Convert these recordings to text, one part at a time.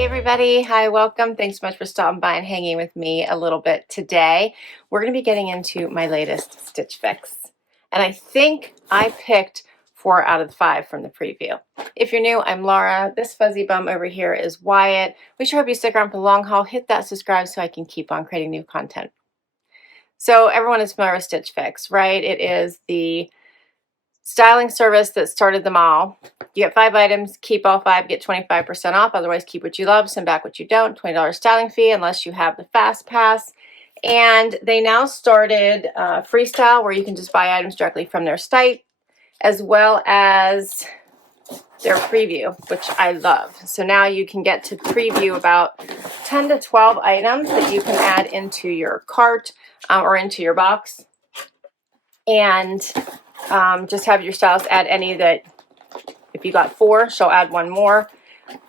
Hey everybody, hi, welcome. Thanks so much for stopping by and hanging with me a little bit today. We're going to be getting into my latest Stitch Fix. And I think I picked 4 out of the 5 from the preview. If you're new, I'm Laura. This fuzzy bum over here is Wyatt. We sure hope you stick around for the long haul. Hit that subscribe so I can keep on creating new content. So everyone is familiar with Stitch Fix, right? It is the styling service that started them all. You get 5 items, keep all 5, get 25% off. Otherwise, keep what you love, send back what you don't. $20 styling fee unless you have the Fast Pass. And they now started Freestyle, where you can just buy items directly from their site, as well as their preview, which I love. So now you can get to preview about 10 to 12 items that you can add into your cart or into your box. And just have your stylist add any that, if you got 4, she'll add 1 more.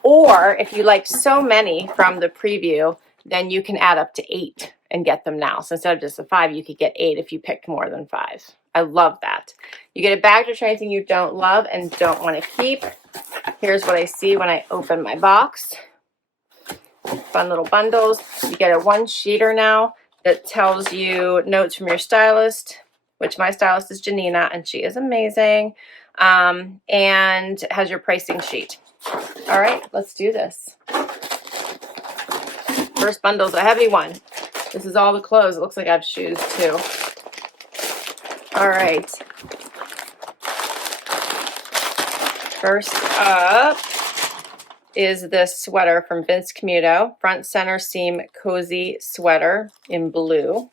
Or if you liked so many from the preview, then you can add up to 8 and get them now. So instead of just a 5, you could get 8 if you picked more than 5. I love that. You get a bag to return anything you don't love and don't want to keep. Here's what I see when I open my box. Fun little bundles. You get a 1-sheeter now that tells you notes from your stylist, which my stylist is Janina, and she is amazing, and has your pricing sheet. All right, let's do this. First bundle is a heavy one. This is all the clothes. It looks like I have shoes too. All right. First up is this sweater from Camuto, front center seam cozy sweater in blue.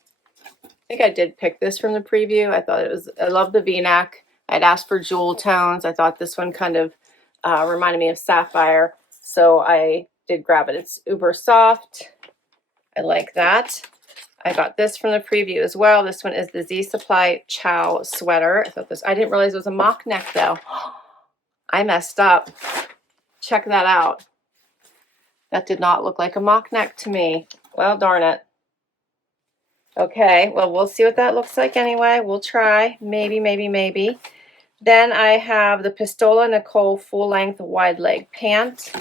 I think I did pick this from the preview. I love the V-neck. I'd asked for jewel tones. I thought this one kind of reminded me of sapphire, so I did grab it. It's uber soft. I like that. I got this from the preview as well. This one is the Z Supply Ciao sweater. I didn't realize it was a mock neck though. I messed up. Check that out. That did not look like a mock neck to me. Well, darn it. Okay, well, we'll see what that looks like anyway. We'll try. Maybe, maybe, maybe. Then I have the Pistola Nicole full-length wide leg pant.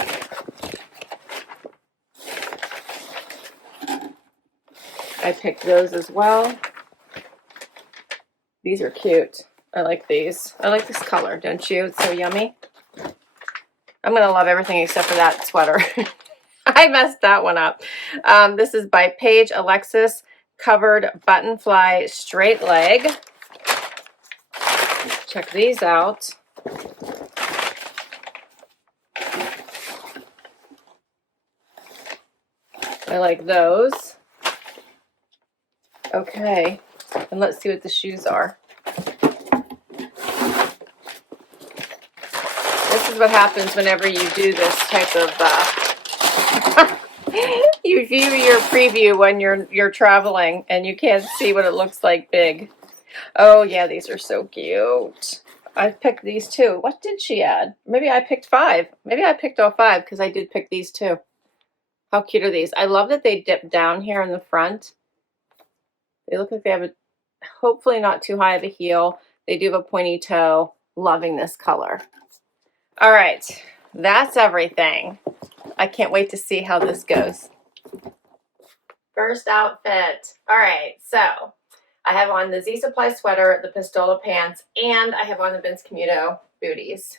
I picked those as well. These are cute. I like these. I like this color, don't you? It's so yummy. I'm going to love everything except for that sweater. I messed that one up. This is by Paige, Alexis, covered Buttonfly straight leg. Check these out. I like those. Okay, and let's see what the shoes are. This is what happens whenever you do this type of you view your preview when you're traveling and you can't see what it looks like big. Oh yeah, these are so cute. I picked these too. What did she add? Maybe I picked 5. Maybe I picked all 5 because I did pick these too. How cute are these? I love that they dip down here in the front. They look like they have a, hopefully not too high of a heel. They do have a pointy toe. Loving this color. All right, that's everything. I can't wait to see how this goes. First outfit. All right, so I have on the Z Supply sweater, the Pistola pants, and I have on the Camuto booties.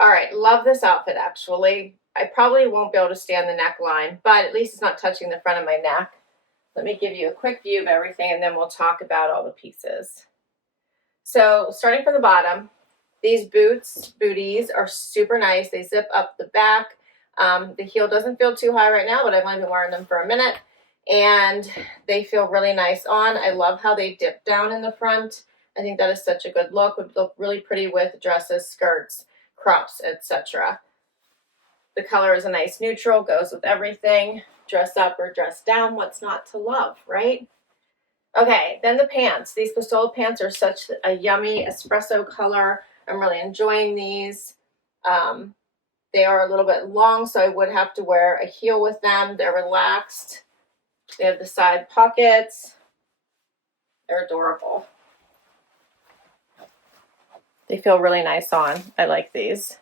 All right, love this outfit actually. I probably won't be able to stay on the neckline, but at least it's not touching the front of my neck. Let me give you a quick view of everything and then we'll talk about all the pieces. So starting from the bottom, these booties are super nice. They zip up the back. The heel doesn't feel too high right now, but I've only been wearing them for a minute. And they feel really nice on. I love how they dip down in the front. I think that is such a good look. Would look really pretty with dresses, skirts, crops, etc. The color is a nice neutral, goes with everything. Dress up or dress down, what's not to love, right? Okay, then the pants. These Pistola pants are such a yummy espresso color. I'm really enjoying these. They are a little bit long, so I would have to wear a heel with them. They're relaxed. They have the side pockets. They're adorable. They feel really nice on. I like these.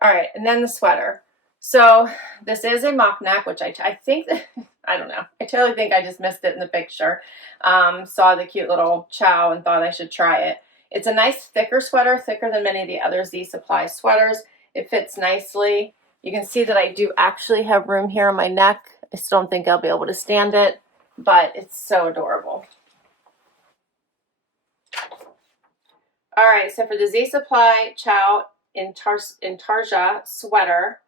All right, and then the sweater. So this is a mock neck, which I think that, I don't know. I totally think I just missed it in the picture. Saw the cute little Ciao and thought I should try it. It's a nice thicker sweater, thicker than many of the other Z Supply sweaters. It fits nicely. You can see that I do actually have room here on my neck. I still don't think I'll be able to stand it, but it's so adorable. All right, so for the Z Supply Ciao Intarsia sweater,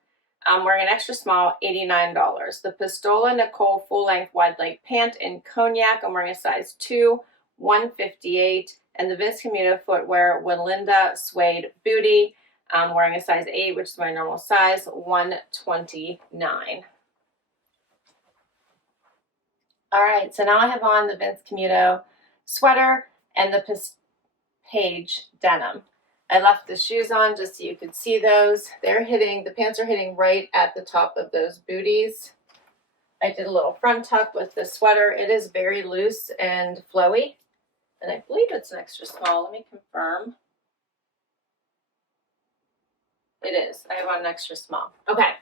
I'm wearing an extra small, $89. The Pistola Nicole full-length wide-leg pant in cognac, I'm wearing a size 2, $158. And the Vince Camuto Footwear Linda Suede Bootie, I'm wearing a size 8, which is my normal size, $129. All right, so now I have on the Vince Camuto sweater and the Paige denim. I left the shoes on just so you could see those. The pants are hitting right at the top of those booties. I did a little front tuck with the sweater. It is very loose and flowy, and I believe it's an extra small. Let me confirm. It is. I have on an extra small. Okay,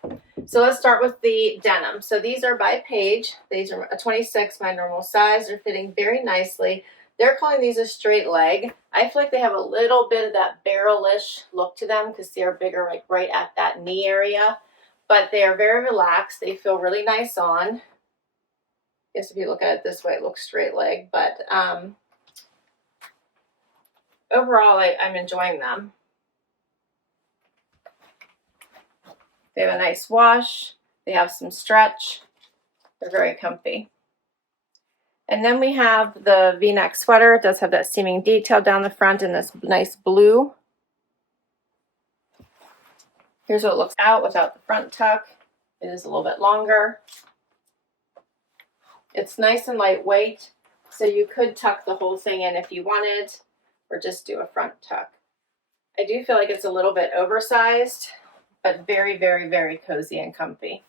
so let's start with the denim. So these are by Paige. These are a 26, my normal size. They're fitting very nicely. They're calling these a straight leg. I feel like they have a little bit of that barrel-ish look to them because they're bigger, like right at that knee area. But they are very relaxed. They feel really nice on. I guess if you look at it this way, it looks straight leg. But overall, I'm enjoying them. They have a nice wash. They have some stretch. They're very comfy. And then we have the V-neck sweater. It does have that seaming detail down the front in this nice blue. Here's what it looks out without the front tuck. It is a little bit longer. It's nice and lightweight, so you could tuck the whole thing in if you wanted, or just do a front tuck. I do feel like it's a little bit oversized, but very, very, very cozy and comfy.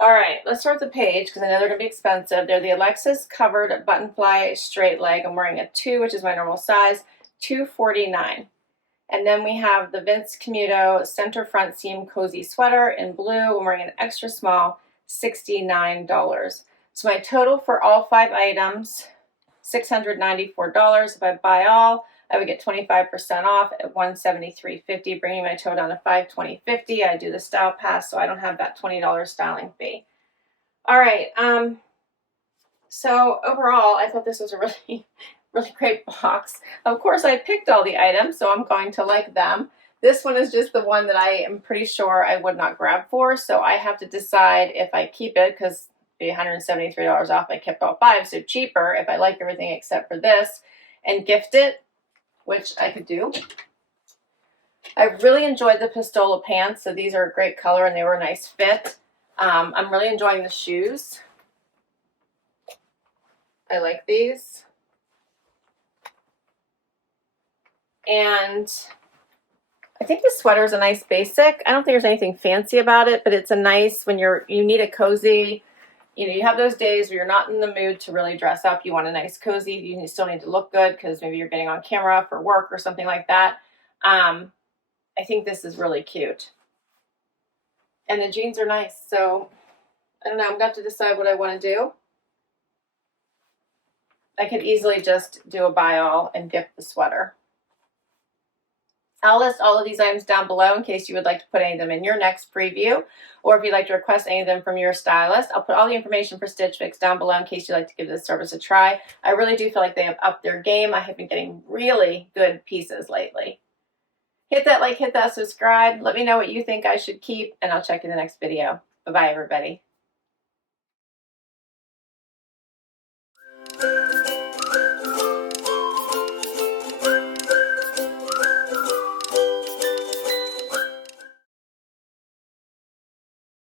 All right, let's start with the Paige because I know they're going to be expensive. They're the Alexis covered Buttonfly straight leg. I'm wearing a 2, which is my normal size, $249. And then we have the Vince Camuto center front seam cozy sweater in blue. I'm wearing an extra small, $69. So my total for all 5 items, $694. If I buy all, I would get 25% off at $173.50, bringing my total down to $520.50. I do the style pass, so I don't have that $20 styling fee. All right. So overall, I thought this was a really, really great box. Of course, I picked all the items, so I'm going to like them. This one is just the one that I am pretty sure I would not grab for, so I have to decide if I keep it because it'd be $173 off. I kept all 5, so cheaper if I like everything except for this, and gift it, which I could do. I really enjoyed the Pistola pants, so these are a great color and they were a nice fit. I'm really enjoying the shoes. I like these. And I think the sweater is a nice basic. I don't think there's anything fancy about it, but it's a nice, when you need a cozy, you have those days where you're not in the mood to really dress up. You want a nice cozy. You still need to look good because maybe you're getting on camera for work or something like that. I think this is really cute. And the jeans are nice. So, I don't know. I'm going to have to decide what I want to do. I could easily just do a buy all and gift the sweater. I'll list all of these items down below in case you would like to put any of them in your next preview, or if you'd like to request any of them from your stylist. I'll put all the information for Stitch Fix down below in case you'd like to give this service a try. I really do feel like they have upped their game. I have been getting really good pieces lately. Hit that like, hit that subscribe. Let me know what you think I should keep, and I'll check you in the next video. Bye-bye, everybody.